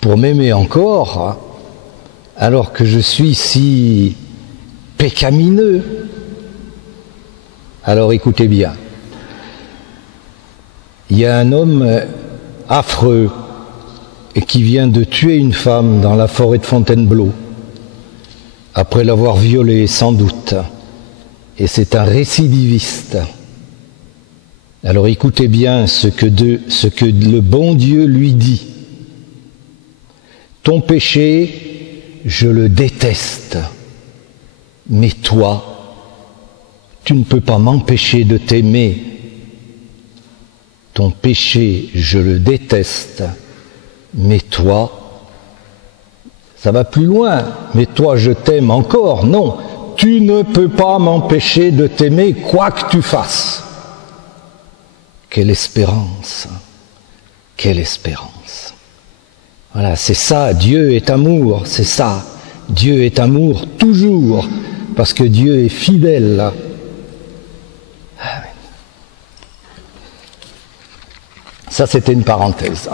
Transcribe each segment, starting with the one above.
pour m'aimer encore, alors que je suis si pécamineux. Alors écoutez bien, il y a un homme affreux et qui vient de tuer une femme dans la forêt de Fontainebleau, après l'avoir violée sans doute, et c'est un récidiviste. Alors écoutez bien ce que le bon Dieu lui dit. Ton péché, je le déteste, mais toi, tu ne peux pas m'empêcher de t'aimer. Ton péché, je le déteste, mais toi, ça va plus loin, mais toi je t'aime encore. Non, tu ne peux pas m'empêcher de t'aimer quoi que tu fasses. Quelle espérance, quelle espérance. Voilà, c'est ça, Dieu est amour, c'est ça. Dieu est amour toujours, parce que Dieu est fidèle. Ça, c'était une parenthèse.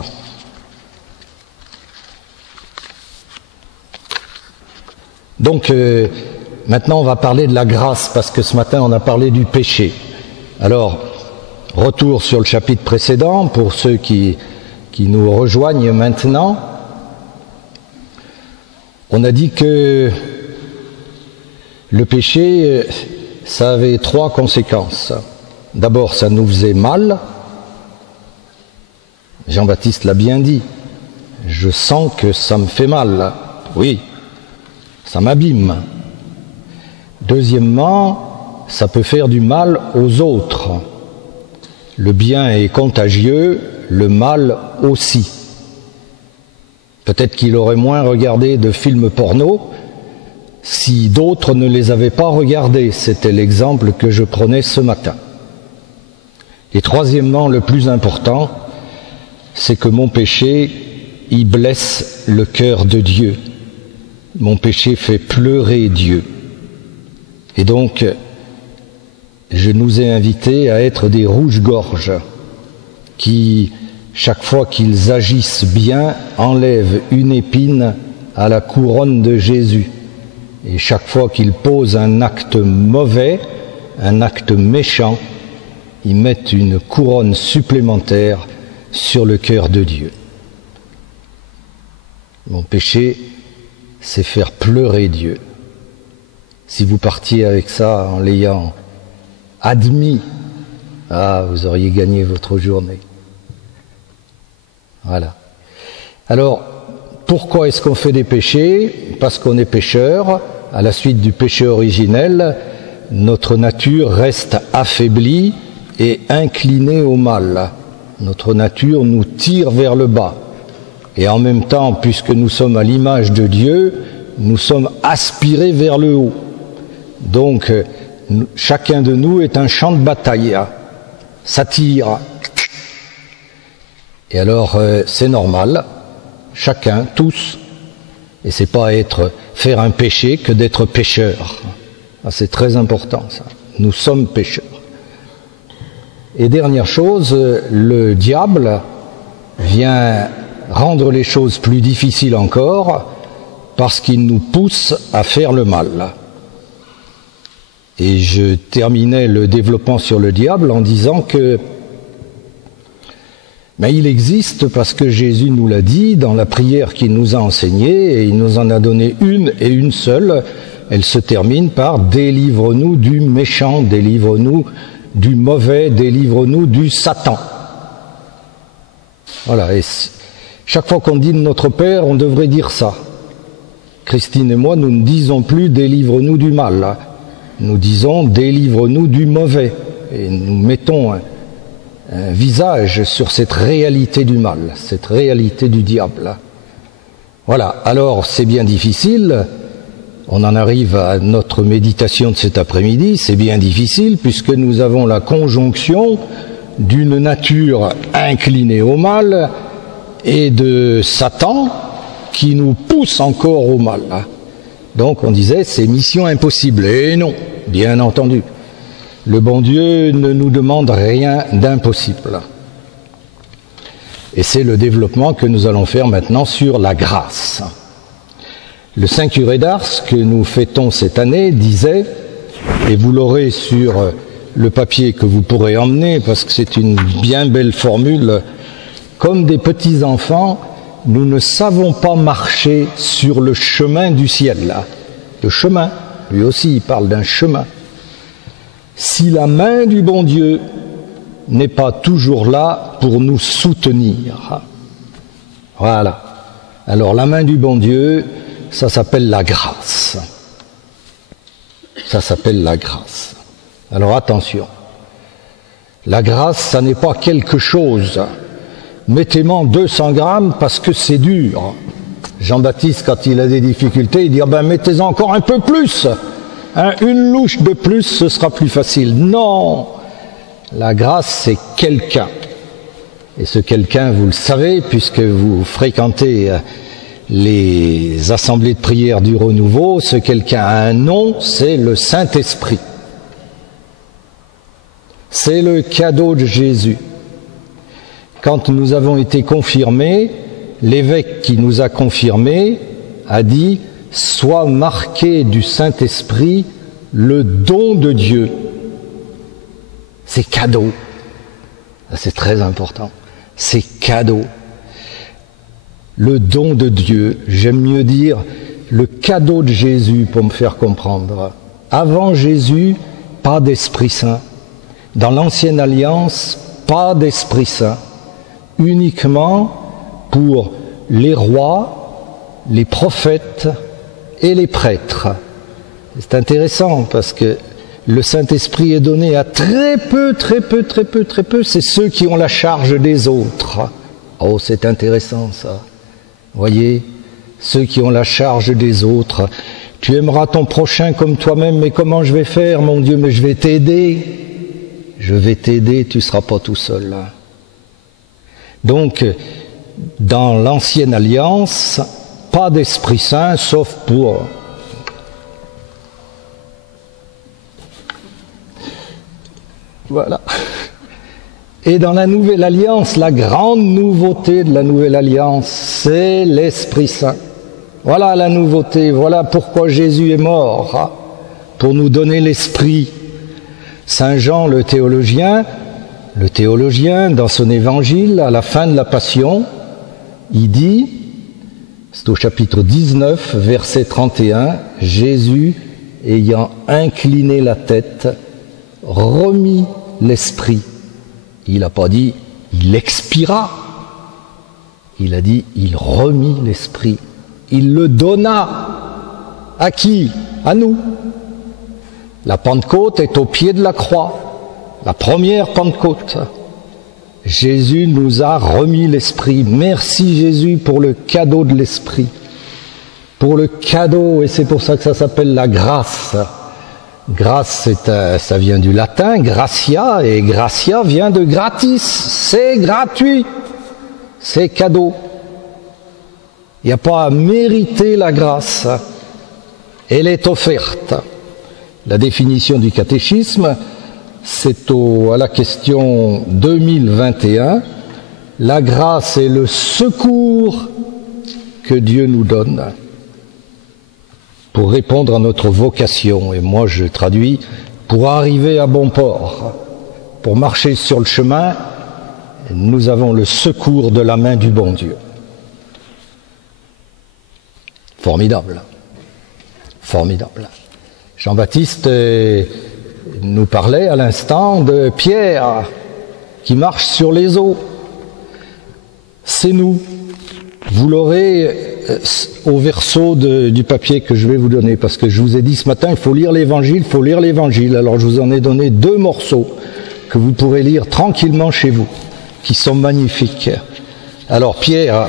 Donc, maintenant, on va parler de la grâce, parce que ce matin, on a parlé du péché. Alors, retour sur le chapitre précédent, pour ceux qui nous rejoignent maintenant. On a dit que le péché, ça avait 3 conséquences. D'abord, ça nous faisait mal. Jean-Baptiste l'a bien dit. Je sens que ça me fait mal. Oui, ça m'abîme. Deuxièmement, ça peut faire du mal aux autres. Le bien est contagieux, le mal aussi. Peut-être qu'il aurait moins regardé de films porno si d'autres ne les avaient pas regardés. C'était l'exemple que je prenais ce matin. Et troisièmement, le plus important, c'est que mon péché, il blesse le cœur de Dieu. Mon péché fait pleurer Dieu. Et donc, je nous ai invités à être des rouges-gorges qui, chaque fois qu'ils agissent bien, enlèvent une épine à la couronne de Jésus. Et chaque fois qu'ils posent un acte mauvais, un acte méchant, ils mettent une couronne supplémentaire sur le cœur de Dieu. Mon péché, c'est faire pleurer Dieu. Si vous partiez avec ça en l'ayant admis, vous auriez gagné votre journée. Voilà. Alors, pourquoi est-ce qu'on fait des péchés? Parce qu'on est pécheur. À la suite du péché originel, notre nature reste affaiblie et inclinée au mal. Notre nature nous tire vers le bas. Et en même temps, puisque nous sommes à l'image de Dieu, nous sommes aspirés vers le haut. Donc, chacun de nous est un champ de bataille. Ça tire. Et alors, c'est normal. Chacun, tous. Et c'est pas faire un péché que d'être pécheur. C'est très important, ça. Nous sommes pécheurs. Et dernière chose, le diable vient rendre les choses plus difficiles encore parce qu'il nous pousse à faire le mal. Et je terminais le développement sur le diable en disant que il existe parce que Jésus nous l'a dit dans la prière qu'il nous a enseignée, et il nous en a donné une et une seule. Elle se termine par « Délivre-nous du méchant, délivre-nous du mauvais, délivre-nous du Satan ». Voilà, et chaque fois qu'on dit notre Père, on devrait dire ça. Christine et moi, nous ne disons plus « Délivre-nous du mal ». Nous disons « Délivre-nous du mauvais ». Et nous mettons un visage sur cette réalité du mal, cette réalité du diable. Voilà, alors c'est bien difficile, on en arrive à notre méditation de cet après-midi, c'est bien difficile puisque nous avons la conjonction d'une nature inclinée au mal et de Satan qui nous pousse encore au mal. Donc on disait c'est mission impossible, et non, bien entendu. Le bon Dieu ne nous demande rien d'impossible. Et c'est le développement que nous allons faire maintenant sur la grâce. Le Saint Curé d'Ars, que nous fêtons cette année, disait, et vous l'aurez sur le papier que vous pourrez emmener, parce que c'est une bien belle formule, comme des petits enfants, nous ne savons pas marcher sur le chemin du ciel. Là. Le chemin, lui aussi, il parle d'un chemin. Si la main du bon Dieu n'est pas toujours là pour nous soutenir. Voilà. Alors la main du bon Dieu, ça s'appelle la grâce. Ça s'appelle la grâce. Alors attention. La grâce, ça n'est pas quelque chose. Mettez-moi 200 grammes parce que c'est dur. Jean-Baptiste, quand il a des difficultés, il dit mettez-en encore un peu plus. Hein, une louche de plus, ce sera plus facile. Non. La grâce, c'est quelqu'un. Et ce quelqu'un, vous le savez, puisque vous fréquentez les assemblées de prière du Renouveau, ce quelqu'un a un nom, c'est le Saint-Esprit. C'est le cadeau de Jésus. Quand nous avons été confirmés, l'évêque qui nous a confirmés a dit « Sois marqué du Saint-Esprit le don de Dieu ». C'est cadeau. C'est très important. C'est cadeau. Le don de Dieu, j'aime mieux dire le cadeau de Jésus pour me faire comprendre. Avant Jésus, pas d'Esprit Saint. Dans l'Ancienne Alliance, pas d'Esprit Saint. Uniquement pour les rois, les prophètes et les prêtres. C'est intéressant parce que le Saint-Esprit est donné à très peu, c'est ceux qui ont la charge des autres. Oh, c'est intéressant ça. Voyez, ceux qui ont la charge des autres. Tu aimeras ton prochain comme toi-même, mais comment je vais faire, mon Dieu? Mais je vais t'aider. Je vais t'aider, tu ne seras pas tout seul là. Donc, dans l'Ancienne Alliance, pas d'Esprit Saint, sauf pour... Voilà. Et dans la Nouvelle Alliance, la grande nouveauté de la Nouvelle Alliance, c'est l'Esprit Saint. Voilà la nouveauté, voilà pourquoi Jésus est mort, pour nous donner l'Esprit. Saint Jean, le théologien, dans son évangile, à la fin de la Passion, il dit, c'est au chapitre 19, verset 31, Jésus, ayant incliné la tête, remis l'Esprit. Il n'a pas dit il expira, il a dit il remit l'Esprit. Il le donna. À qui? À nous. La Pentecôte est au pied de la croix, la première Pentecôte. Jésus nous a remis l'Esprit. Merci Jésus pour le cadeau de l'Esprit. Pour le cadeau, et c'est pour ça que ça s'appelle la grâce. Grâce, ça vient du latin, gratia, et gratia vient de gratis, c'est gratuit, c'est cadeau. Il n'y a pas à mériter la grâce, elle est offerte. La définition du catéchisme, c'est à la question 2021, la grâce est le secours que Dieu nous donne pour répondre à notre vocation, et moi je traduis, pour arriver à bon port, pour marcher sur le chemin, nous avons le secours de la main du bon Dieu. Formidable, formidable. Jean-Baptiste nous parlait à l'instant de Pierre qui marche sur les eaux. C'est nous. Vous l'aurez au verso du papier que je vais vous donner, parce que je vous ai dit ce matin, il faut lire l'Évangile, Alors je vous en ai donné 2 morceaux que vous pourrez lire tranquillement chez vous, qui sont magnifiques. Alors Pierre,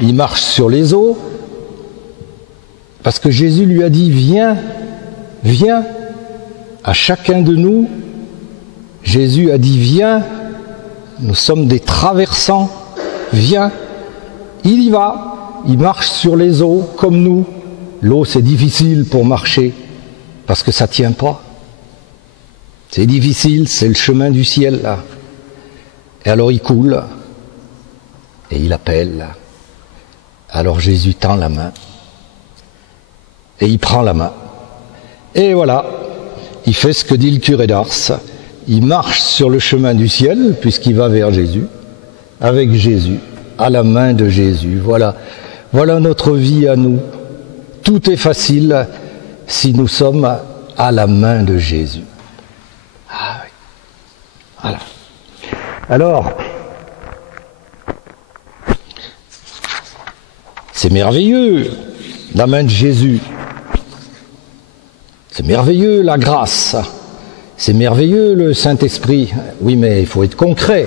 il marche sur les eaux, parce que Jésus lui a dit, viens, viens. À chacun de nous, Jésus a dit, viens, nous sommes des traversants, viens. Il y va, il marche sur les eaux comme nous. L'eau, c'est difficile pour marcher parce que ça ne tient pas. C'est difficile, c'est le chemin du ciel là. Et alors il coule. et il appelle. Alors Jésus tend la main, et il prend la main. Et voilà, il fait ce que dit le curé d'Ars. Il marche sur le chemin du ciel, puisqu'il va vers Jésus, avec Jésus, à la main de Jésus. Voilà, voilà notre vie à nous. Tout est facile si nous sommes à la main de Jésus. Ah oui. Voilà. Alors, c'est merveilleux, la main de Jésus. C'est merveilleux, la grâce. C'est merveilleux, le Saint-Esprit. Oui, mais il faut être concret.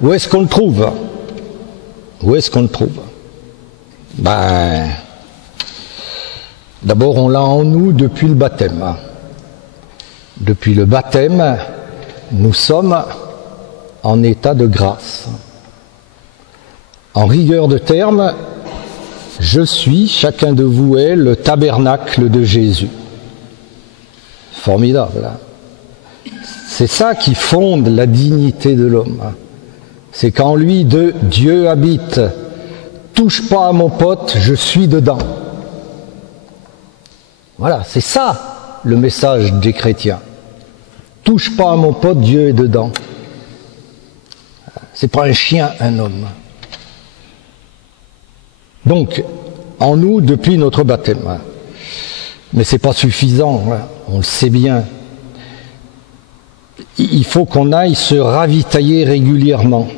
Où est-ce qu'on le trouve? Où est-ce qu'on le trouve? D'abord, on l'a en nous depuis le baptême. Depuis le baptême, nous sommes en état de grâce. En rigueur de terme, je suis, chacun de vous est, le tabernacle de Jésus. Formidable. Hein? C'est ça qui fonde la dignité de l'homme. C'est qu'en lui, Dieu habite. Touche pas à mon pote, je suis dedans. Voilà, c'est ça le message des chrétiens. Touche pas à mon pote, Dieu est dedans. C'est pas un chien, un homme. Donc, en nous, depuis notre baptême. Mais c'est pas suffisant, on le sait bien. Il faut qu'on aille se ravitailler régulièrement.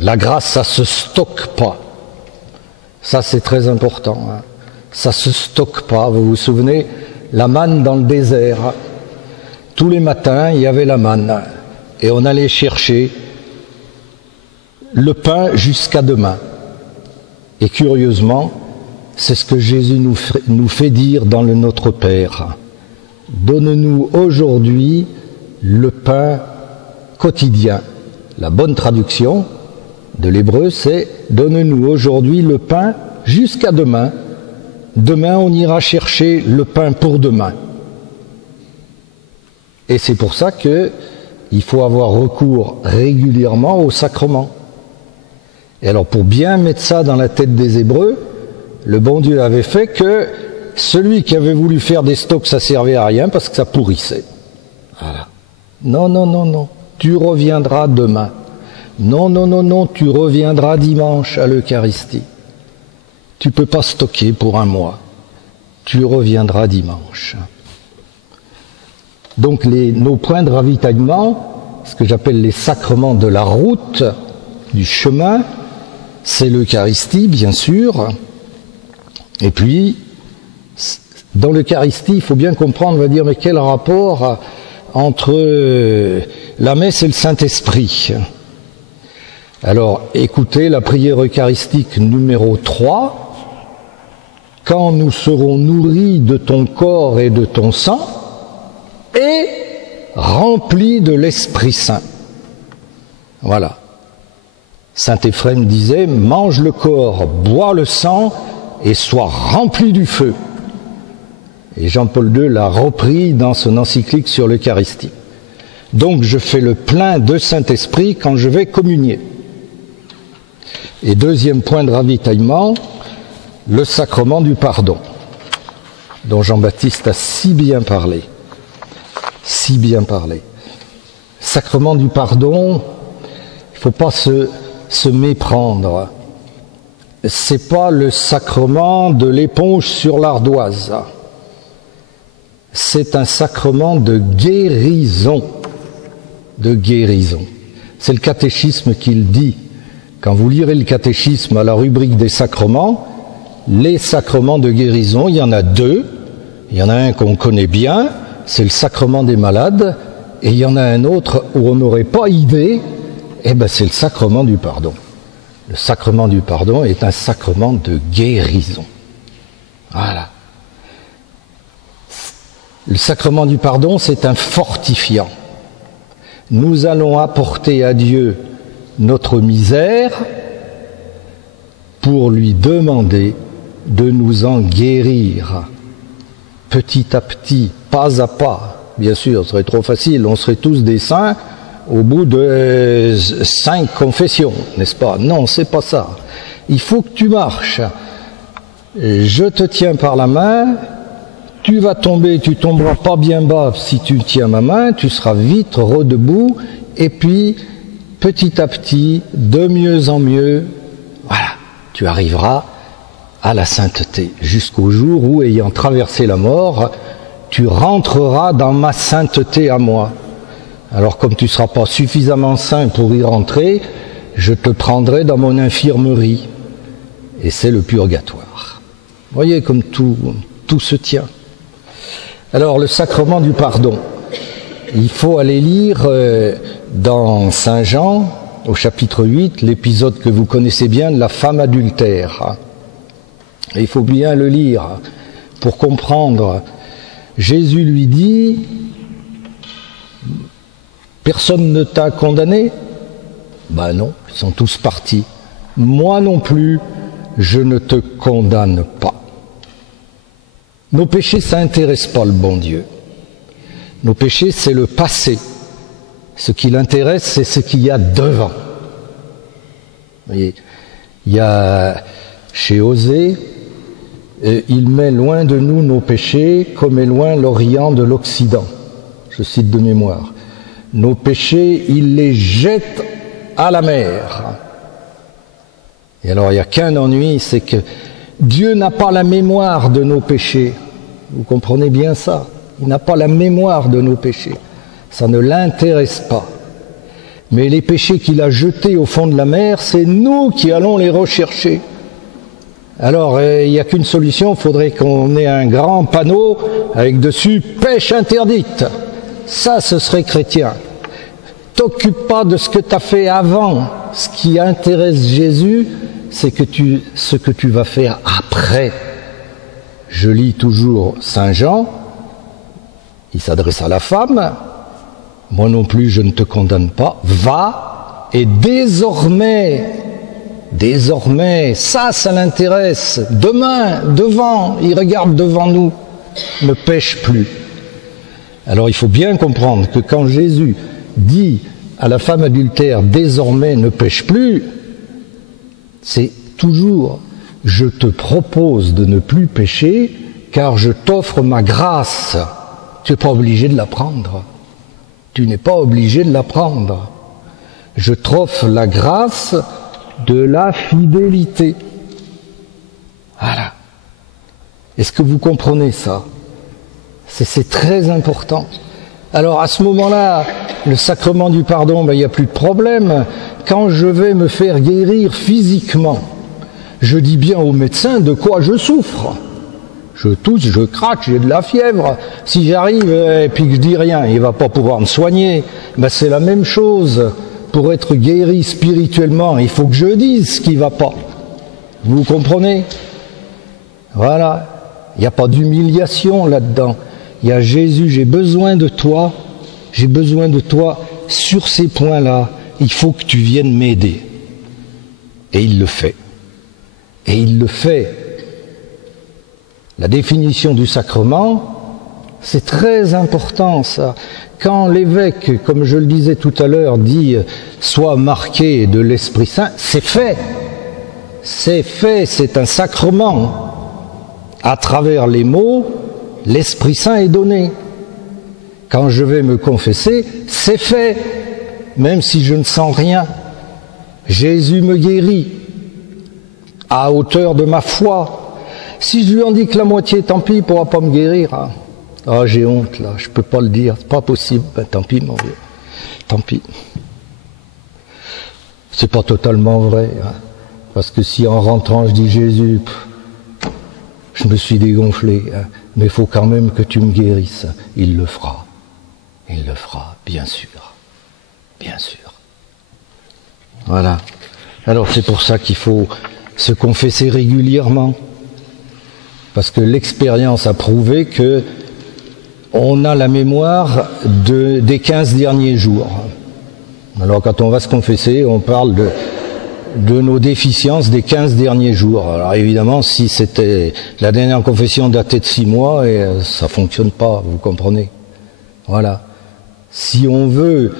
La grâce, ça se stocke pas. Ça, c'est très important. Ça se stocke pas. Vous vous souvenez, la manne dans le désert. Tous les matins, il y avait la manne. Et on allait chercher le pain jusqu'à demain. Et curieusement, c'est ce que Jésus nous fait dire dans le Notre Père. Donne-nous aujourd'hui le pain quotidien. La bonne traduction de l'hébreu, c'est « Donne-nous aujourd'hui le pain jusqu'à demain. Demain, on ira chercher le pain pour demain. » Et c'est pour ça qu'il faut avoir recours régulièrement au sacrement. Et alors, pour bien mettre ça dans la tête des Hébreux, le bon Dieu avait fait que celui qui avait voulu faire des stocks, ça servait à rien parce que ça pourrissait. Voilà. Non, non, non, non, tu reviendras demain. Non, non, non, non, tu reviendras dimanche à l'Eucharistie. Tu peux pas stocker pour un mois. Tu reviendras dimanche. Donc nos points de ravitaillement, ce que j'appelle les sacrements de la route, du chemin, c'est l'Eucharistie, bien sûr. Et puis, dans l'Eucharistie, il faut bien comprendre, on va dire, mais quel rapport entre la messe et le Saint-Esprit? Alors, écoutez la prière eucharistique numéro 3. Quand nous serons nourris de ton corps et de ton sang, et remplis de l'Esprit Saint. Voilà. Saint Éphrem disait, mange le corps, bois le sang, et sois rempli du feu. Et Jean-Paul II l'a repris dans son encyclique sur l'Eucharistie. Donc je fais le plein de Saint-Esprit quand je vais communier. Et deuxième point de ravitaillement, le sacrement du pardon, dont Jean-Baptiste a si bien parlé. Si bien parlé. Sacrement du pardon, il ne faut pas se méprendre. C'est pas le sacrement de l'éponge sur l'ardoise. C'est un sacrement de guérison. De guérison. C'est le catéchisme qui le dit. Quand vous lirez le catéchisme à la rubrique des sacrements, les sacrements de guérison, il y en a deux. Il y en a un qu'on connaît bien, c'est le sacrement des malades, et il y en a un autre où on n'aurait pas idée, c'est le sacrement du pardon. Le sacrement du pardon est un sacrement de guérison. Voilà. Le sacrement du pardon, c'est un fortifiant. Nous allons apporter à Dieu notre misère pour lui demander de nous en guérir. Petit à petit, pas à pas. Bien sûr, ce serait trop facile, on serait tous des saints, au bout de 5 confessions, n'est-ce pas? Non, c'est pas ça. Il faut que tu marches. Je te tiens par la main, tu vas tomber, tu tomberas pas bien bas si tu tiens ma main, tu seras vite redebout, et puis petit à petit, de mieux en mieux, voilà, tu arriveras à la sainteté, jusqu'au jour où, ayant traversé la mort, tu rentreras dans ma sainteté à moi. Alors comme tu ne seras pas suffisamment saint pour y rentrer, je te prendrai dans mon infirmerie. Et c'est le purgatoire. Vous voyez comme tout se tient. Alors le sacrement du pardon. Il faut aller lire dans Saint Jean, au chapitre 8, l'épisode que vous connaissez bien de la femme adultère. Et il faut bien le lire pour comprendre. Jésus lui dit, personne ne t'a condamné? Ben non, ils sont tous partis. Moi non plus, je ne te condamne pas. Nos péchés, ça n'intéresse pas le bon Dieu. Nos péchés, c'est le passé. Ce qui l'intéresse, c'est ce qu'il y a devant. Vous voyez, il y a chez Osée, il met loin de nous nos péchés comme est loin l'Orient de l'Occident. Je cite de mémoire. Nos péchés, il les jette à la mer. Et alors, il n'y a qu'un ennui, c'est que Dieu n'a pas la mémoire de nos péchés. Vous comprenez bien ça? Il n'a pas la mémoire de nos péchés. Ça ne l'intéresse pas. Mais les péchés qu'il a jetés au fond de la mer, c'est nous qui allons les rechercher. Alors, il n'y a qu'une solution, il faudrait qu'on ait un grand panneau avec dessus « pêche interdite ». Ça, ce serait chrétien. T'occupe pas de ce que tu as fait avant. Ce qui intéresse Jésus, c'est que ce que tu vas faire après. Je lis toujours Saint Jean, il s'adresse à la femme, moi non plus je ne te condamne pas, va, et désormais, ça l'intéresse, demain, devant, il regarde devant nous, ne pêche plus. Alors il faut bien comprendre que quand Jésus dit à la femme adultère, désormais ne pêche plus, c'est toujours, je te propose de ne plus pécher, car je t'offre ma grâce. Tu n'es pas obligé de la prendre. Tu n'es pas obligé de la prendre. Je t'offre la grâce de la fidélité. Voilà. Est-ce que vous comprenez ça? C'est très important. Alors à ce moment-là, le sacrement du pardon, il n'y a plus de problème. Quand je vais me faire guérir physiquement, je dis bien au médecin de quoi je souffre. Je tousse, je craque, j'ai de la fièvre. Si j'arrive et puis que je dis rien, il ne va pas pouvoir me soigner. C'est la même chose. Pour être guéri spirituellement, il faut que je dise ce qui ne va pas. Vous comprenez? Voilà. Il n'y a pas d'humiliation là-dedans. Il y a Jésus, j'ai besoin de toi sur ces points-là. Il faut que tu viennes m'aider. Et il le fait. Et il le fait. La définition du sacrement, c'est très important ça. Quand l'évêque, comme je le disais tout à l'heure, dit « sois marqué de l'Esprit Saint », c'est fait. C'est fait, c'est un sacrement. À travers les mots, l'Esprit Saint est donné. Quand je vais me confesser, c'est fait, même si je ne sens rien. Jésus me guérit à hauteur de ma foi. Si je lui en dis que la moitié, tant pis, il ne pourra pas me guérir. Hein. Ah, j'ai honte là, je ne peux pas le dire, c'est pas possible. Tant pis, mon Dieu. Tant pis. C'est pas totalement vrai. Hein. Parce que si en rentrant je dis Jésus, je me suis dégonflé, hein, mais il faut quand même que tu me guérisses. Il le fera. Il le fera, bien sûr. Bien sûr. Voilà. Alors c'est pour ça qu'il faut se confesser régulièrement. Parce que l'expérience a prouvé que on a la mémoire des 15 derniers jours. Alors quand on va se confesser, on parle de nos déficiences des 15 derniers jours. Alors évidemment, si c'était la dernière confession datée de 6 mois, ça fonctionne pas, vous comprenez. Voilà. Si on veut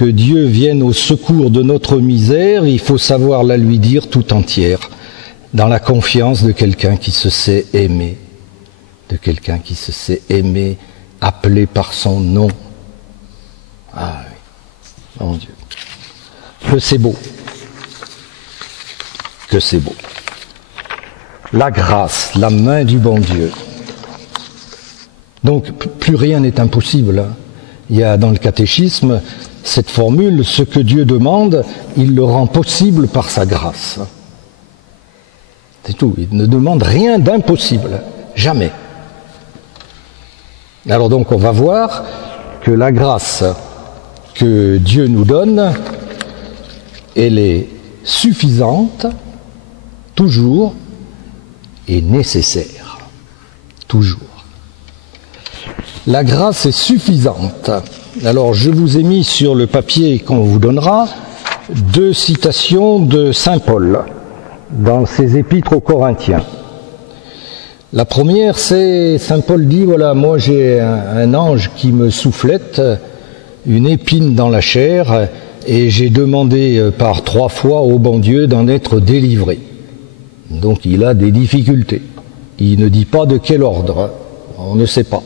que Dieu vienne au secours de notre misère, il faut savoir la lui dire tout entière, dans la confiance de quelqu'un qui se sait aimer, appelé par son nom. Ah oui, mon Dieu. Que c'est beau. Que c'est beau. La grâce, la main du bon Dieu. Donc, plus rien n'est impossible. Il y a dans le catéchisme cette formule, ce que Dieu demande, il le rend possible par sa grâce. C'est tout. Il ne demande rien d'impossible. Jamais. Alors donc, on va voir que la grâce que Dieu nous donne, elle est suffisante, toujours, et nécessaire. Toujours. La grâce est suffisante. Alors, je vous ai mis sur le papier qu'on vous donnera 2 citations de saint Paul dans ses épîtres aux Corinthiens. La première, c'est saint Paul dit, voilà, moi j'ai un ange qui me soufflette une épine dans la chair et j'ai demandé par 3 fois au bon Dieu d'en être délivré. Donc il a des difficultés. Il ne dit pas de quel ordre, on ne sait pas.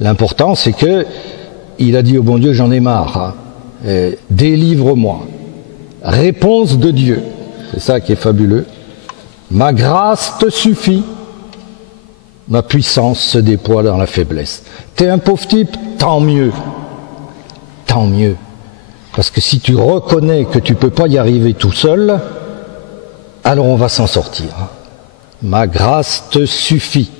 L'important, c'est que il a dit au bon Dieu, j'en ai marre, délivre-moi. Réponse de Dieu, c'est ça qui est fabuleux. Ma grâce te suffit, ma puissance se déploie dans la faiblesse. T'es un pauvre type, tant mieux. Tant mieux. Parce que si tu reconnais que tu ne peux pas y arriver tout seul, alors on va s'en sortir. Ma grâce te suffit.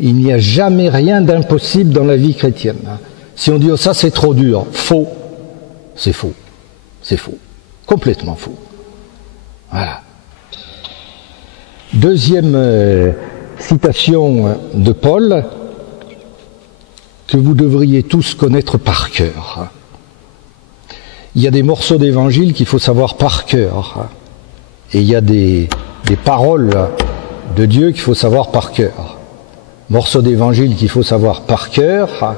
Il n'y a jamais rien d'impossible dans la vie chrétienne. Si on dit oh, ça c'est trop dur, faux. C'est faux. C'est faux. Complètement faux. Voilà. Deuxième citation de Paul, que vous devriez tous connaître par cœur. Il y a des morceaux d'évangile qu'il faut savoir par cœur. Et il y a des paroles de Dieu qu'il faut savoir par cœur. Morceau d'évangile qu'il faut savoir par cœur,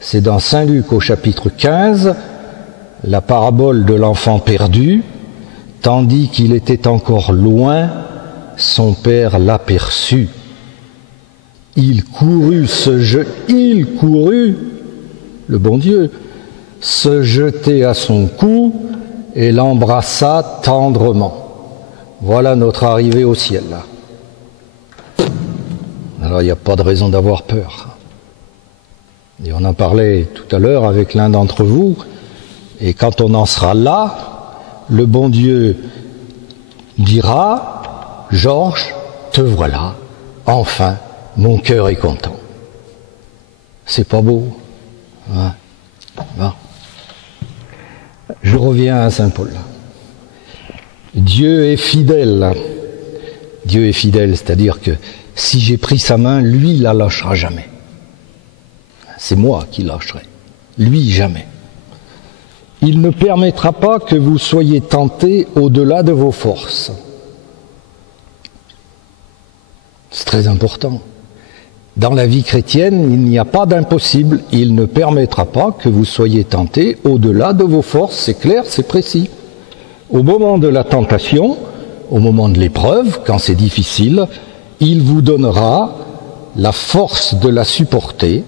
c'est dans Saint Luc au chapitre 15, la parabole de l'enfant perdu, tandis qu'il était encore loin, son père l'aperçut. Il courut, le bon Dieu, se jeter à son cou et l'embrassa tendrement. Voilà notre arrivée au ciel. Alors il n'y a pas de raison d'avoir peur. Et on en parlait tout à l'heure avec l'un d'entre vous, et quand on en sera là, le bon Dieu dira, Georges, te voilà, enfin, mon cœur est content. C'est pas beau, hein? Bon. Je reviens à saint Paul. Dieu est fidèle. Dieu est fidèle, c'est-à-dire que si j'ai pris sa main, lui, il la lâchera jamais. C'est moi qui lâcherai. Lui, jamais. Il ne permettra pas que vous soyez tentés au-delà de vos forces. C'est très important. Dans la vie chrétienne, il n'y a pas d'impossible. Il ne permettra pas que vous soyez tentés au-delà de vos forces. C'est clair, c'est précis. Au moment de la tentation, au moment de l'épreuve, quand c'est difficile, il vous donnera la force de la supporter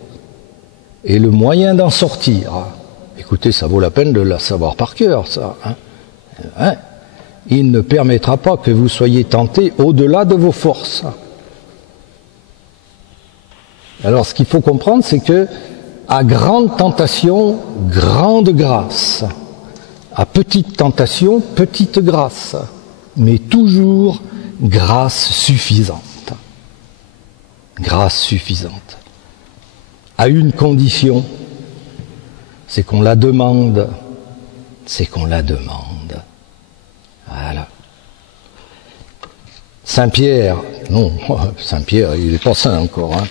et le moyen d'en sortir. Écoutez, ça vaut la peine de la savoir par cœur, ça. Hein? Il ne permettra pas que vous soyez tentés au-delà de vos forces. Alors, ce qu'il faut comprendre, c'est que à grande tentation, grande grâce. À petite tentation, petite grâce. Mais toujours grâce suffisante. Grâce suffisante. À une condition, c'est qu'on la demande. C'est qu'on la demande. Voilà. Saint Pierre, non, Saint Pierre, il n'est pas saint encore. Hein.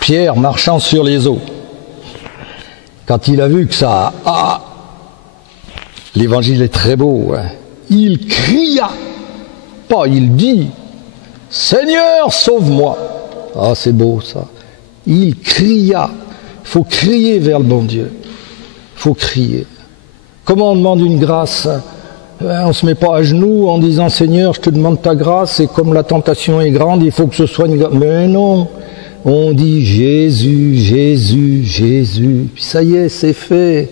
Pierre marchant sur les eaux. Quand il a vu que ça... Ah, l'évangile est très beau. Hein. Il cria. Pas il dit. Seigneur, sauve-moi. Ah, c'est beau ça. Il cria. Il faut crier vers le bon Dieu. Il faut crier. Comment on demande une grâce? On ne se met pas à genoux en disant Seigneur, je te demande ta grâce et comme la tentation est grande, il faut que ce soit une grâce. Mais non, on dit Jésus, Jésus, Jésus. Puis ça y est, c'est fait,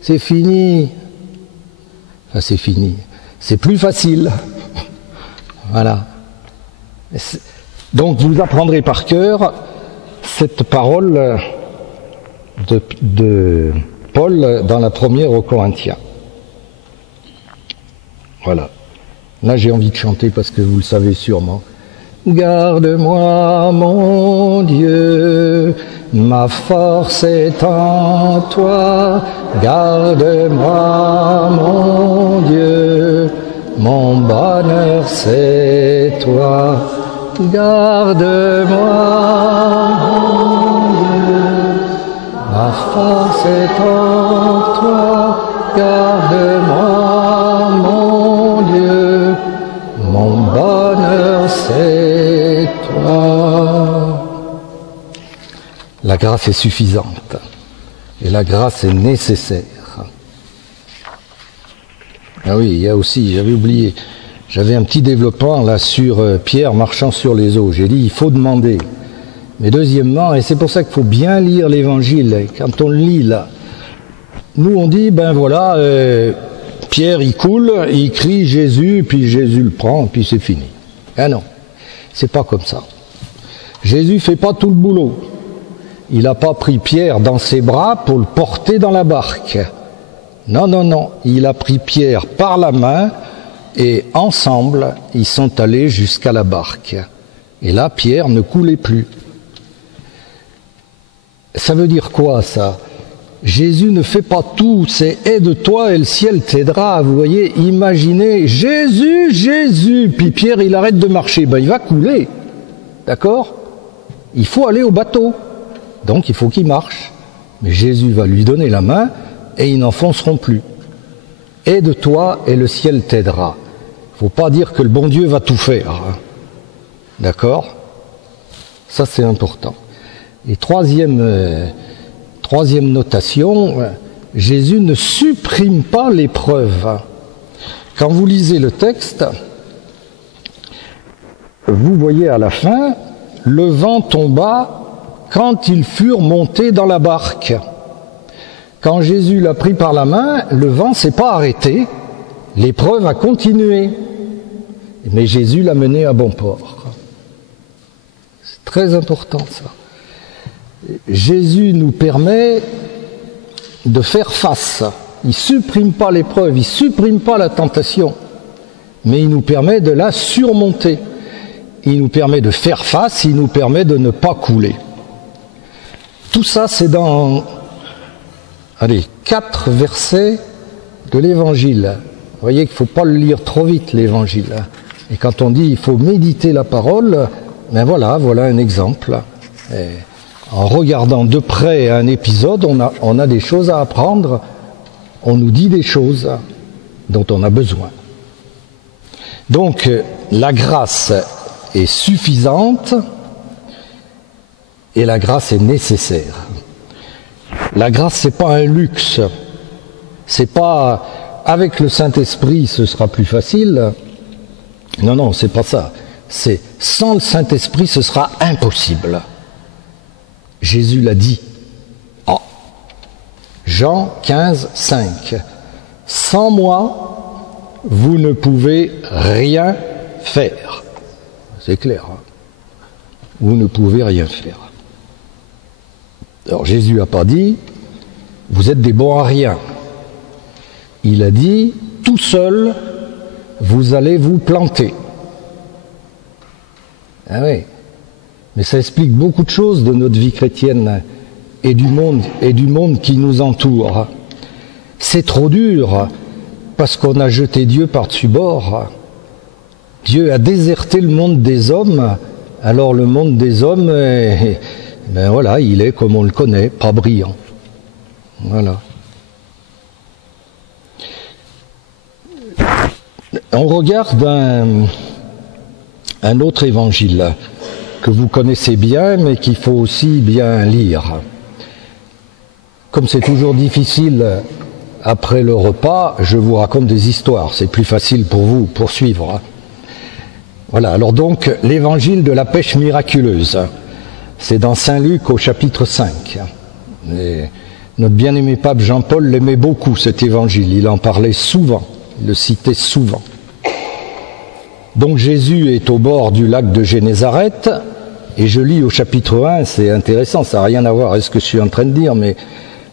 c'est fini. Enfin, c'est fini. C'est plus facile. Voilà. Donc vous apprendrez par cœur cette parole de Paul dans la première aux Corinthiens. Voilà. Là, j'ai envie de chanter parce que vous le savez sûrement. Garde-moi, mon Dieu, ma force est en toi. Garde-moi, mon Dieu, mon bonheur c'est toi. Garde-moi, mon Dieu, ma force est en toi. Garde-moi, mon Dieu, mon bonheur c'est toi. La grâce est suffisante et la grâce est nécessaire. Ah oui, il y a aussi, j'avais oublié, j'avais un petit développement là sur Pierre marchant sur les eaux. J'ai dit il faut demander. Mais deuxièmement, et c'est pour ça qu'il faut bien lire l'évangile, quand on le lit là, nous on dit ben voilà, Pierre il coule, il crie Jésus, puis Jésus le prend, puis c'est fini. Ah non, c'est pas comme ça. Jésus fait pas tout le boulot. Il n'a pas pris Pierre dans ses bras pour le porter dans la barque. Non, non, non. Il a pris Pierre par la main et ensemble, ils sont allés jusqu'à la barque. Et là, Pierre ne coulait plus. Ça veut dire quoi, ça? Jésus ne fait pas tout, c'est « aide-toi et le ciel t'aidera ». Vous voyez, imaginez, Jésus, Jésus, puis Pierre, il arrête de marcher, ben il va couler. D'accord? Il faut aller au bateau. Donc il faut qu'il marche. Mais Jésus va lui donner la main et ils n'enfonceront plus. Aide-toi et le ciel t'aidera. Il ne faut pas dire que le bon Dieu va tout faire. Hein. D'accord? Ça c'est important. Et troisième notation, Jésus ne supprime pas l'épreuve. Quand vous lisez le texte, vous voyez à la fin, le vent tomba quand ils furent montés dans la barque. Quand Jésus l'a pris par la main, le vent ne s'est pas arrêté, l'épreuve a continué. Mais Jésus l'a mené à bon port. C'est très important ça. Jésus nous permet de faire face. Il ne supprime pas l'épreuve, il ne supprime pas la tentation, mais il nous permet de la surmonter. Il nous permet de faire face, il nous permet de ne pas couler. Tout ça, c'est dans 4 versets de l'Évangile. Vous voyez qu'il ne faut pas le lire trop vite, l'Évangile. Et quand on dit il faut méditer la parole, ben voilà un exemple. Et en regardant de près un épisode, on a des choses à apprendre, on nous dit des choses dont on a besoin. Donc, la grâce est suffisante et la grâce est nécessaire. La grâce, c'est pas un luxe. C'est pas avec le Saint-Esprit ce sera plus facile. Non, non, c'est pas ça. C'est sans le Saint-Esprit ce sera impossible. Jésus l'a dit. Oh. Jean 15, 5. Sans moi, vous ne pouvez rien faire. C'est clair. Hein? Vous ne pouvez rien faire. Alors Jésus n'a pas dit, vous êtes des bons à rien. Il a dit, tout seul, vous allez vous planter. Ah oui. Mais ça explique beaucoup de choses de notre vie chrétienne et du monde qui nous entoure. C'est trop dur parce qu'on a jeté Dieu par-dessus bord. Dieu a déserté le monde des hommes, alors le monde des hommes, ben voilà, il est comme on le connaît, pas brillant. Voilà. On regarde un autre évangile que vous connaissez bien, mais qu'il faut aussi bien lire. Comme c'est toujours difficile après le repas, je vous raconte des histoires. C'est plus facile pour vous pour suivre. Voilà, alors donc, l'évangile de la pêche miraculeuse. C'est dans Saint Luc au chapitre 5. Et notre bien-aimé pape Jean-Paul l'aimait beaucoup, cet évangile. Il en parlait souvent, il le citait souvent. Donc Jésus est au bord du lac de Génézareth, et je lis au chapitre 1, c'est intéressant, ça n'a rien à voir avec ce que je suis en train de dire, mais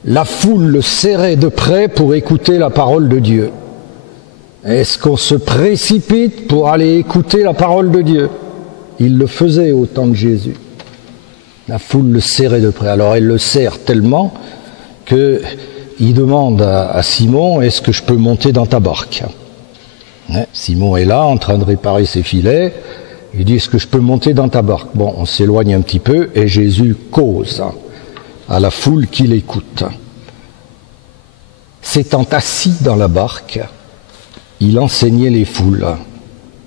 la foule le serrait de près pour écouter la parole de Dieu. Est-ce qu'on se précipite pour aller écouter la parole de Dieu? Il le faisait au temps de Jésus. La foule le serrait de près. Alors elle le serre tellement qu'il demande à Simon, est-ce que je peux monter dans ta barque? Simon est là, en train de réparer ses filets. Il dit, est-ce que je peux monter dans ta barque? Bon, on s'éloigne un petit peu et Jésus cause à la foule qui l'écoute. S'étant assis dans la barque, il enseignait les foules.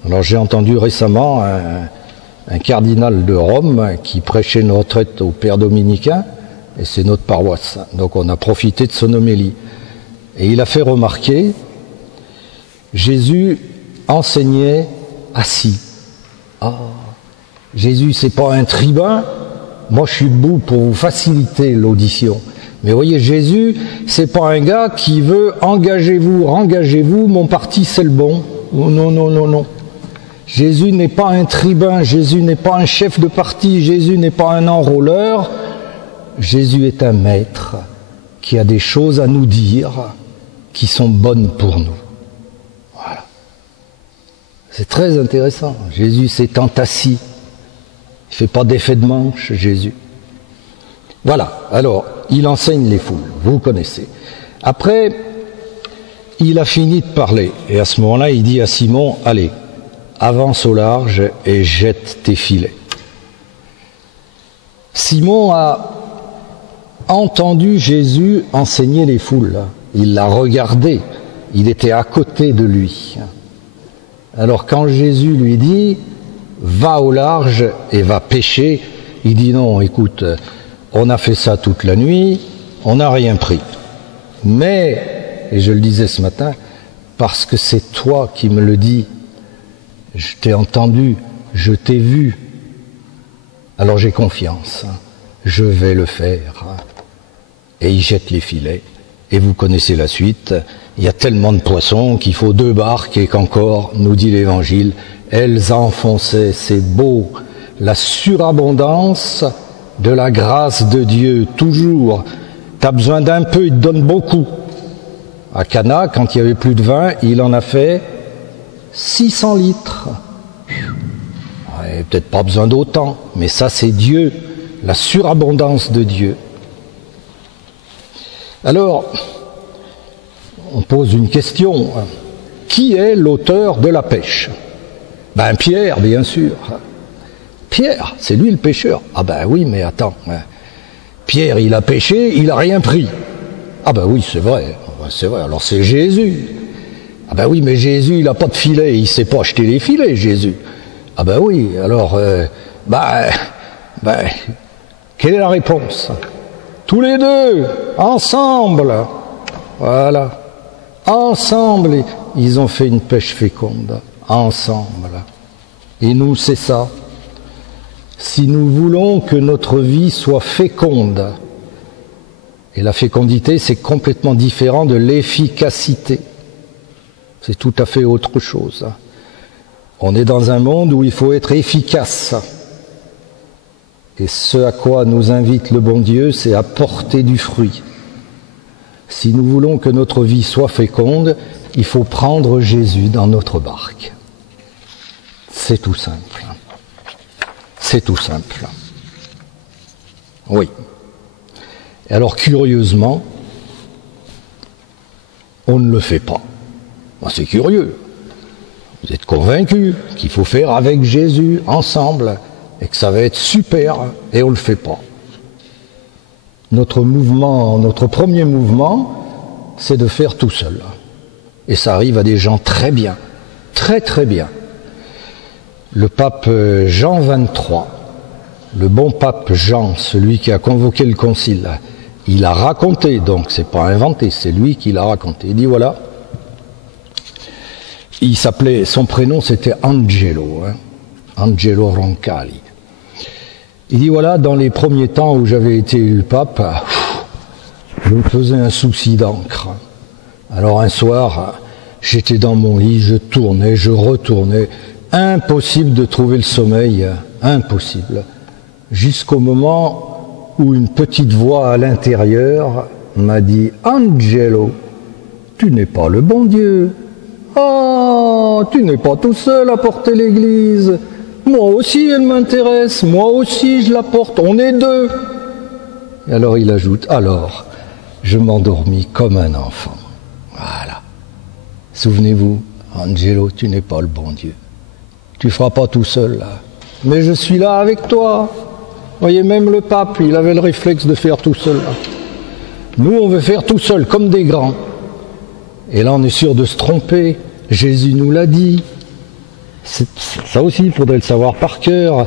Alors j'ai entendu récemment un cardinal de Rome qui prêchait une retraite au père dominicain, et c'est notre paroisse. Donc on a profité de son homélie. Et il a fait remarquer, Jésus enseignait assis. Ah, Jésus, c'est pas un tribun. Moi, je suis debout pour vous faciliter l'audition. Mais vous voyez, Jésus, c'est pas un gars qui veut engagez-vous, mon parti c'est le bon. Oh, non, non, non, non. Jésus n'est pas un tribun, Jésus n'est pas un chef de parti, Jésus n'est pas un enrôleur. Jésus est un maître qui a des choses à nous dire qui sont bonnes pour nous. Voilà. C'est très intéressant. Jésus s'étant assis. Il ne fait pas d'effet de manche, Jésus. Voilà. Alors, il enseigne les foules. Vous connaissez. Après, il a fini de parler. Et à ce moment-là, il dit à Simon, allez, avance au large et jette tes filets. Simon a entendu Jésus enseigner les foules. Il l'a regardé. Il était à côté de lui. Alors quand Jésus lui dit « Va au large et va pêcher », il dit « Non, écoute, on a fait ça toute la nuit, on n'a rien pris. Mais, et je le disais ce matin, parce que c'est toi qui me le dis, je t'ai entendu, je t'ai vu, alors j'ai confiance, je vais le faire. » Et il jette les filets. Et vous connaissez la suite. Il y a tellement de poissons qu'il faut 2 barques et qu'encore, nous dit l'Évangile, elles enfonçaient, c'est beau, la surabondance de la grâce de Dieu, toujours. Tu as besoin d'un peu, il te donne beaucoup. À Cana, quand il n'y avait plus de vin, il en a fait 600 litres. Ouais, peut-être pas besoin d'autant, mais ça c'est Dieu, la surabondance de Dieu. Alors, on pose une question. Qui est l'auteur de la pêche? Ben Pierre, bien sûr. Pierre, c'est lui le pêcheur. Ah ben oui, mais attends. Pierre, il a pêché, il n'a rien pris. Ah ben oui, c'est vrai. C'est vrai, alors c'est Jésus. Ah ben oui, mais Jésus, il n'a pas de filet, il ne sait pas acheter les filets, Jésus. Ah ben oui, alors, quelle est la réponse? Tous les deux, ensemble, voilà, ensemble, ils ont fait une pêche féconde, ensemble. Et nous, c'est ça. Si nous voulons que notre vie soit féconde, et la fécondité, c'est complètement différent de l'efficacité. C'est tout à fait autre chose. On est dans un monde où il faut être efficace. Et ce à quoi nous invite le bon Dieu, c'est à porter du fruit. Si nous voulons que notre vie soit féconde, il faut prendre Jésus dans notre barque. C'est tout simple. C'est tout simple. Oui. Et alors, curieusement, on ne le fait pas. Ben, c'est curieux. Vous êtes convaincus qu'il faut faire avec Jésus, ensemble, et que ça va être super, et on ne le fait pas. Notre mouvement, notre premier mouvement, c'est de faire tout seul. Et ça arrive à des gens très bien, très très bien. Le pape Jean XXIII, le bon pape Jean, celui qui a convoqué le concile, Il a raconté, donc c'est pas inventé, c'est lui qui l'a raconté. Il dit voilà, il s'appelait, son prénom c'était Angelo, Angelo Roncalli. Il dit voilà, dans les premiers temps où j'avais été élu pape, je me faisais un souci d'encre. Alors un soir, j'étais dans mon lit, je tournais, je retournais, impossible de trouver le sommeil, impossible. Jusqu'au moment où une petite voix à l'intérieur m'a dit « Angelo, tu n'es pas le bon Dieu. Oh, tu n'es pas tout seul à porter l'Église. Moi aussi, elle m'intéresse. Moi aussi, je la porte. On est deux. » Et alors il ajoute « Alors, je m'endormis comme un enfant. » Voilà. Souvenez-vous, Angelo, tu n'es pas le bon Dieu. Tu ne feras pas tout seul, là. Mais je suis là avec toi. Vous voyez, même le pape, il avait le réflexe de faire tout seul. Là. Nous, on veut faire tout seul, comme des grands. Et là, on est sûr de se tromper. Jésus nous l'a dit. Ça aussi, il faudrait le savoir par cœur.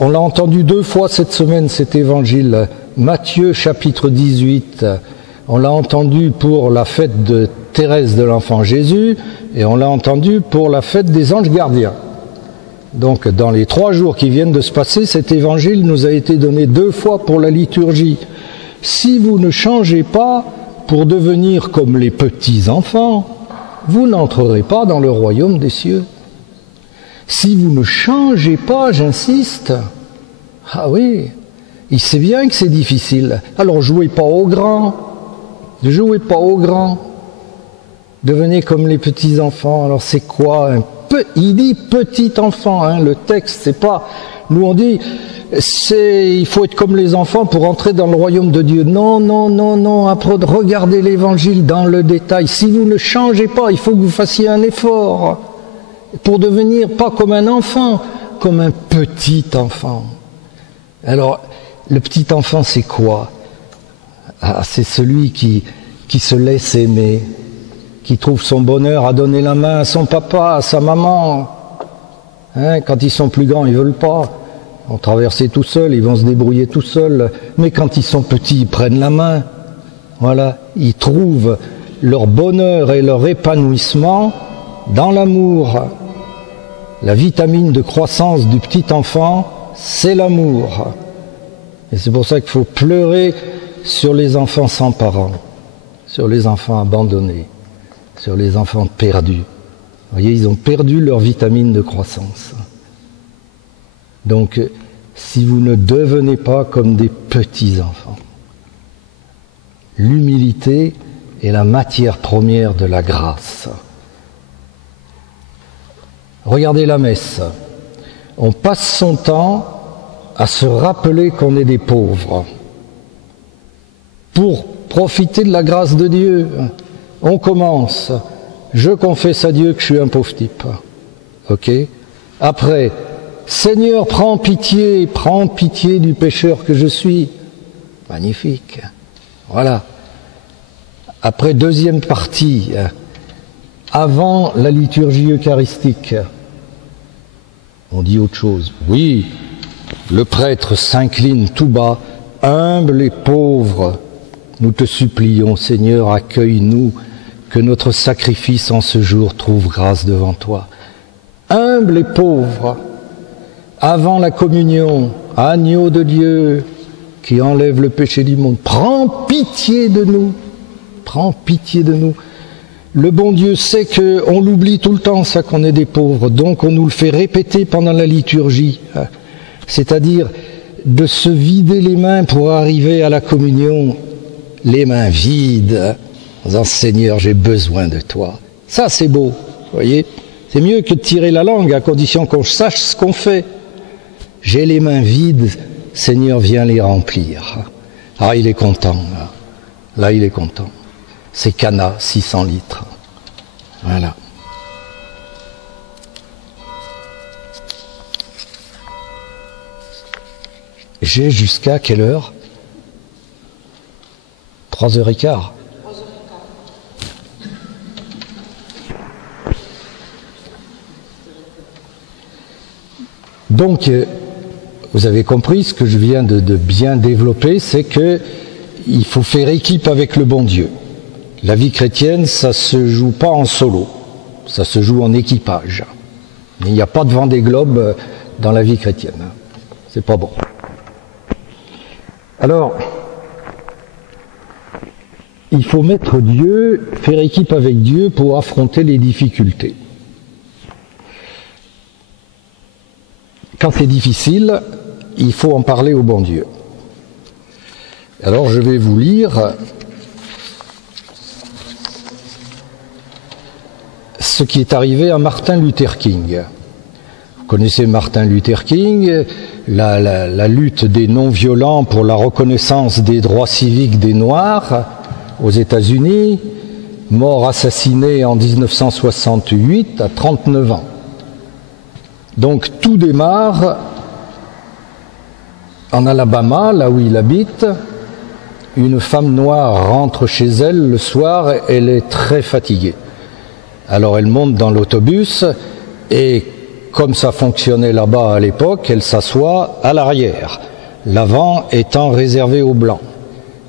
On l'a entendu 2 fois cette semaine, cet évangile. Matthieu, chapitre 18. On l'a entendu pour la fête de Thérèse de l'Enfant Jésus, et on l'a entendu pour la fête des anges gardiens. Donc, dans les 3 jours qui viennent de se passer, cet évangile nous a été donné 2 fois pour la liturgie. Si vous ne changez pas pour devenir comme les petits enfants, vous n'entrerez pas dans le royaume des cieux. Si vous ne changez pas, j'insiste, ah oui, il sait bien que c'est difficile. Alors jouez pas au grand, jouez pas au grand. Devenez comme les petits enfants. Alors c'est quoi il dit petit enfant, le texte, c'est pas... Nous on dit, il faut être comme les enfants pour entrer dans le royaume de Dieu. Non, non, non, non, après de regarder l'évangile dans le détail. Si vous ne changez pas, il faut que vous fassiez un effort pour devenir pas comme un enfant, comme un petit enfant. Alors, le petit enfant, c'est quoi? C'est celui qui se laisse aimer, qui trouve son bonheur à donner la main à son papa, à sa maman. Quand ils sont plus grands, ils veulent pas. Ils vont traverser tout seuls, ils vont se débrouiller tout seuls. Mais quand ils sont petits, ils prennent la main. Voilà, ils trouvent leur bonheur et leur épanouissement dans l'amour. La vitamine de croissance du petit enfant, c'est l'amour. Et c'est pour ça qu'il faut pleurer sur les enfants sans parents, sur les enfants abandonnés, sur les enfants perdus. Vous voyez, ils ont perdu leur vitamine de croissance. Donc, si vous ne devenez pas comme des petits-enfants, l'humilité est la matière première de la grâce. Regardez la messe. On passe son temps à se rappeler qu'on est des pauvres pour profiter de la grâce de Dieu. On commence. Je confesse à Dieu que je suis un pauvre type. Ok? Après, Seigneur, prends pitié du pécheur que je suis. Magnifique. Voilà. Après, deuxième partie, avant la liturgie eucharistique, on dit autre chose. Oui, le prêtre s'incline tout bas, humble et pauvre. Nous te supplions, Seigneur, accueille-nous, que notre sacrifice en ce jour trouve grâce devant toi. Humble et pauvre, avant la communion, agneau de Dieu qui enlève le péché du monde, prends pitié de nous, prends pitié de nous. Le bon Dieu sait qu'on l'oublie tout le temps, ça, qu'on est des pauvres, donc on nous le fait répéter pendant la liturgie, c'est-à-dire de se vider les mains pour arriver à la communion, les mains vides, en disant « Seigneur, j'ai besoin de toi ». Ça, c'est beau, vous voyez. C'est mieux que de tirer la langue, à condition qu'on sache ce qu'on fait. J'ai les mains vides, Seigneur, viens les remplir. Ah, il est content, là. Là, il est content. C'est Cana, 600 litres. Voilà. J'ai jusqu'à quelle heure? 3h15. Donc, vous avez compris, ce que je viens de bien développer, c'est que il faut faire équipe avec le bon Dieu. La vie chrétienne, ça se joue pas en solo, ça se joue en équipage. Il n'y a pas de Vendée Globe dans la vie chrétienne. C'est pas bon. Alors, il faut mettre Dieu, faire équipe avec Dieu pour affronter les difficultés. Quand c'est difficile, il faut en parler au bon Dieu. Alors je vais vous lire ce qui est arrivé à Martin Luther King. Vous connaissez Martin Luther King, la lutte des non-violents pour la reconnaissance des droits civiques des Noirs aux États-Unis, mort assassiné en 1968 à 39 ans. Donc tout démarre en Alabama, là où il habite. Une femme noire rentre chez elle le soir, elle est très fatiguée. Alors elle monte dans l'autobus et comme ça fonctionnait là-bas à l'époque, elle s'assoit à l'arrière, l'avant étant réservé aux blancs.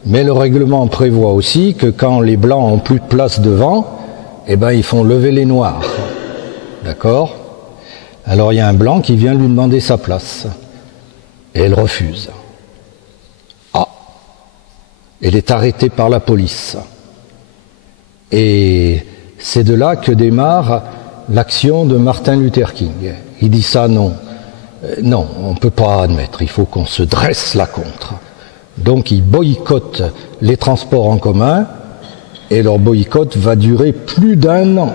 Mais le règlement prévoit aussi que quand les blancs ont plus de place devant, eh ben ils font lever les noirs. D'accord ? Alors il y a un blanc qui vient lui demander sa place. Et elle refuse. Ah, elle est arrêtée par la police. Et c'est de là que démarre l'action de Martin Luther King. Il dit ça, non. Non, on ne peut pas admettre, il faut qu'on se dresse là contre. Donc il boycotte les transports en commun et leur boycott va durer plus d'1 an.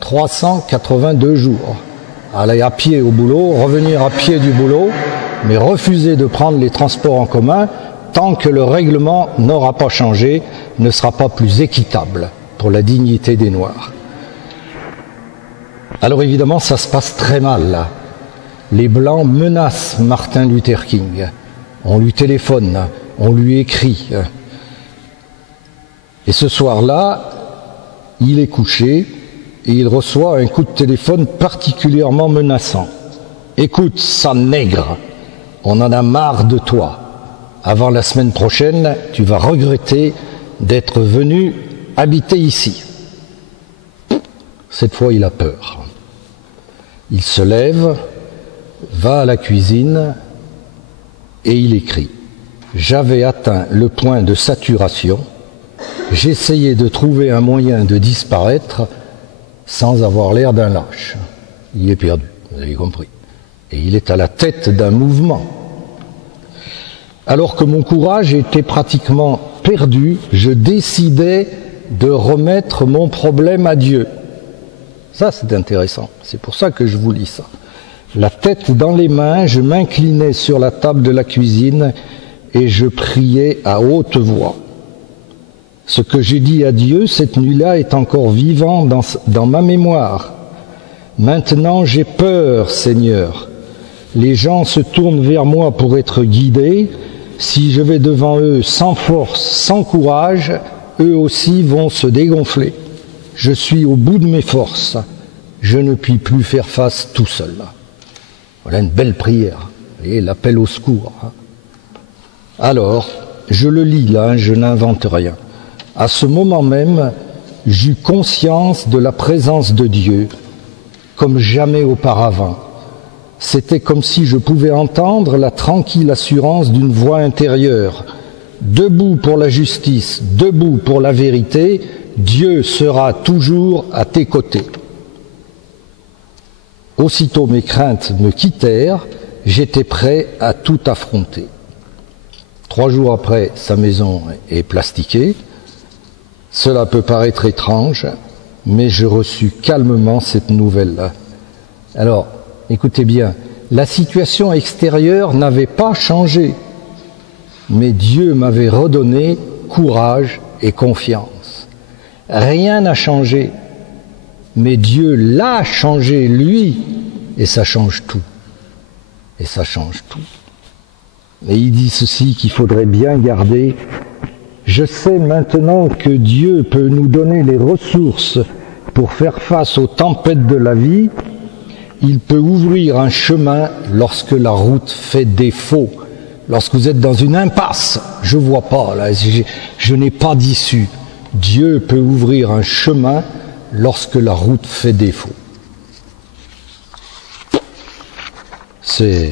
382 jours. Aller à pied au boulot, revenir à pied du boulot, mais refuser de prendre les transports en commun tant que le règlement n'aura pas changé, ne sera pas plus équitable pour la dignité des Noirs. Alors évidemment, ça se passe très mal là. Les Blancs menacent Martin Luther King. On lui téléphone, on lui écrit. Et ce soir-là, il est couché et il reçoit un coup de téléphone particulièrement menaçant. « Écoute, sale nègre, on en a marre de toi. Avant la semaine prochaine, tu vas regretter d'être venu habiter ici. » Cette fois, il a peur. Il se lève, va à la cuisine et il écrit « J'avais atteint le point de saturation, j'essayais de trouver un moyen de disparaître sans avoir l'air d'un lâche. » Il est perdu, vous avez compris. Et il est à la tête d'un mouvement. Alors que mon courage était pratiquement perdu, je décidais de remettre mon problème à Dieu. Ça, c'est intéressant. C'est pour ça que je vous lis ça. La tête dans les mains, je m'inclinais sur la table de la cuisine et je priais à haute voix. Ce que j'ai dit à Dieu cette nuit-là est encore vivant dans ma mémoire. Maintenant, j'ai peur, Seigneur. Les gens se tournent vers moi pour être guidés. Si je vais devant eux sans force, sans courage, eux aussi vont se dégonfler. Je suis au bout de mes forces. Je ne puis plus faire face tout seul. Voilà une belle prière. Vous voyez, l'appel au secours. Alors, je le lis là, je n'invente rien. À ce moment même, j'eus conscience de la présence de Dieu, comme jamais auparavant. C'était comme si je pouvais entendre la tranquille assurance d'une voix intérieure. Debout pour la justice, debout pour la vérité, Dieu sera toujours à tes côtés. Aussitôt mes craintes me quittèrent, j'étais prêt à tout affronter. 3 jours après, sa maison est plastiquée. Cela peut paraître étrange, mais je reçus calmement cette nouvelle-là. Alors, écoutez bien, la situation extérieure n'avait pas changé, mais Dieu m'avait redonné courage et confiance. Rien n'a changé, mais Dieu l'a changé, lui, et ça change tout. Et ça change tout. Et il dit ceci qu'il faudrait bien garder. Je sais maintenant que Dieu peut nous donner les ressources pour faire face aux tempêtes de la vie. Il peut ouvrir un chemin lorsque la route fait défaut. lorsque vous êtes dans une impasse, je ne vois pas, là, je n'ai pas d'issue. Dieu peut ouvrir un chemin lorsque la route fait défaut. C'est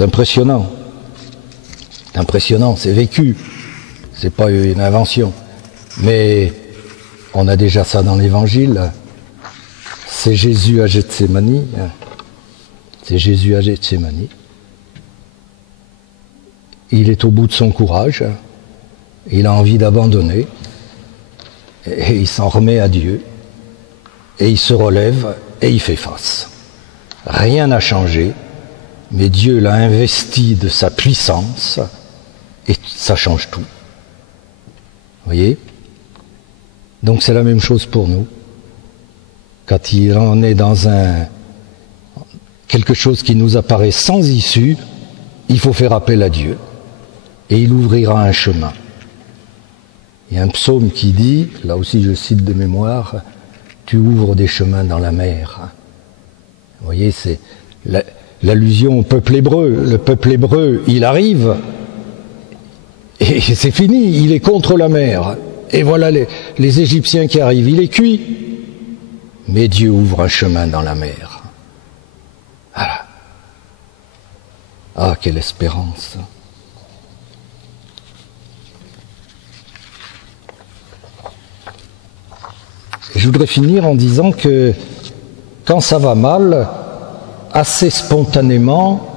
impressionnant. C'est impressionnant, c'est vécu. C'est pas une invention. Mais on a déjà ça dans l'Évangile. C'est Jésus à Gethsémani. C'est Jésus à Gethsémani. Il est au bout de son courage. Il a envie d'abandonner. Et il s'en remet à Dieu. Et il se relève et il fait face. Rien n'a changé. Mais Dieu l'a investi de sa puissance et ça change tout. Vous voyez ? Donc c'est la même chose pour nous. Quand il en est dans quelque chose qui nous apparaît sans issue, il faut faire appel à Dieu et il ouvrira un chemin. Il y a un psaume qui dit, là aussi je cite de mémoire, « Tu ouvres des chemins dans la mer ». Vous voyez, c'est l'allusion au peuple hébreu. Le peuple hébreu, il arrive et c'est fini, il est contre la mer. Et voilà les Égyptiens qui arrivent, il est cuit. Mais Dieu ouvre un chemin dans la mer. Voilà. Ah, quelle espérance. Et je voudrais finir en disant que quand ça va mal, assez spontanément,